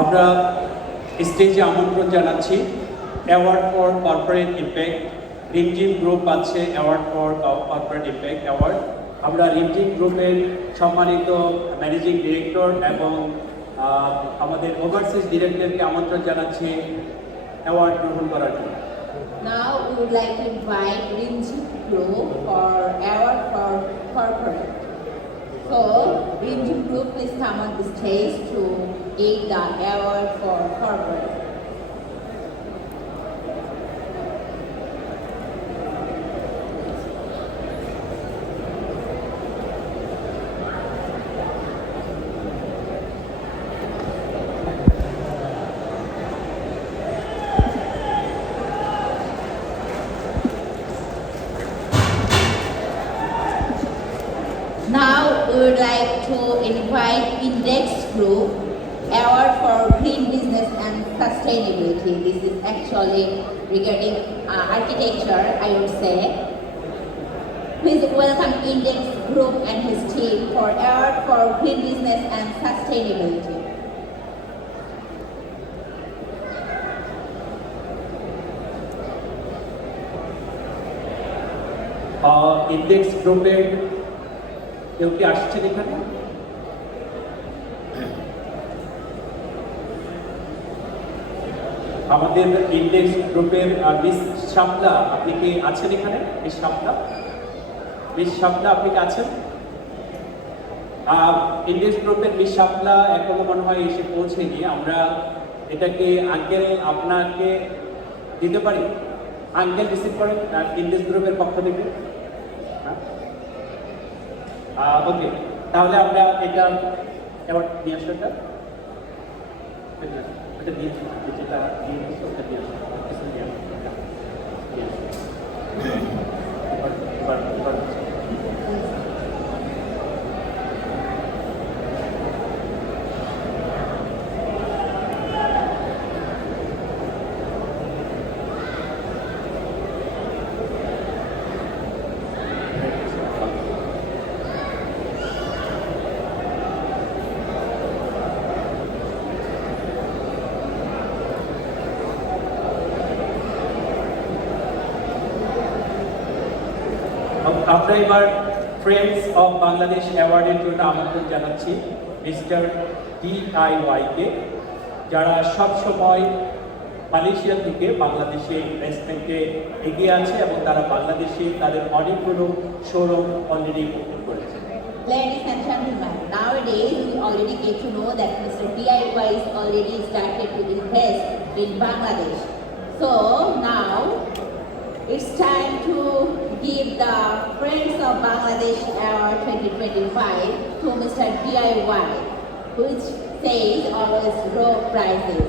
আমরা স্টেজে আমন্ত্রণ জানাচ্ছি award for corporate impact. Rimjhim group পাচ্ছে award for corporate impact award. আমরা রিমঝিম গ্রুপের সম্মানিত ম্যানেজিং ডিরেক্টর এবং আমাদের ওভারসিজ ডিরেক্টরকে আমন্ত্রণ জানাচ্ছি অ্যাওয়ার্ড গ্রহণ করার জন্য। Now we would like to invite Rinjit Group for award for corporate. So Rinjit Group please come on the stage to take the award for corporate. Now we would like to invite Index Group Award for Green Business and Sustainability. This is actually regarding architecture, I would say. Please welcome Index Group and his team for Award for Green Business and Sustainability. Index গ্রুপের কেউ কি আসছেন এখানে? আমাদের index গ্রুপের miss শাপলা, আপনি কি আছেন এখানে? মিস শাপলা, আপনি কি আছেন? ইন্ডেক্স গ্রুপের মিস শাপলা এখনো মনে হয় এসে পৌঁছেনি। আমরা এটাকে আঙ্কেল আপনাকে দিতে পারি, আঙ্কেল রিসিভ করেন ইন্ডেক্স গ্রুপের পক্ষ থেকে। ওকে, তাহলে আমরা এটা এবার নিয়ে আসো, এটা দিয়ে যেটা দিয়ে দিচ্ছি ওটা দিয়ে আসো। আমরা এবার ফ্রেন্ডস অফ বাংলাদেশ অ্যাওয়ার্ডের জন্য আমন্ত্রণ জানাচ্ছি মিস্টার DIY-কে, যারা সবসময় মালয়েশিয়া থেকে বাংলাদেশে ইনভেস্টমেন্টে এগিয়ে আছে এবং তারা বাংলাদেশে তাদের অনেকগুলো শোরুম অলরেডি ওপেন করেছে। Ladies and gentlemen, nowadays we already get to know that Mr. DIY is already started to invest in Bangladesh. So now it's time to give the Friends of Bangladesh Award 2025 to Mr. DIY, which says always low prices.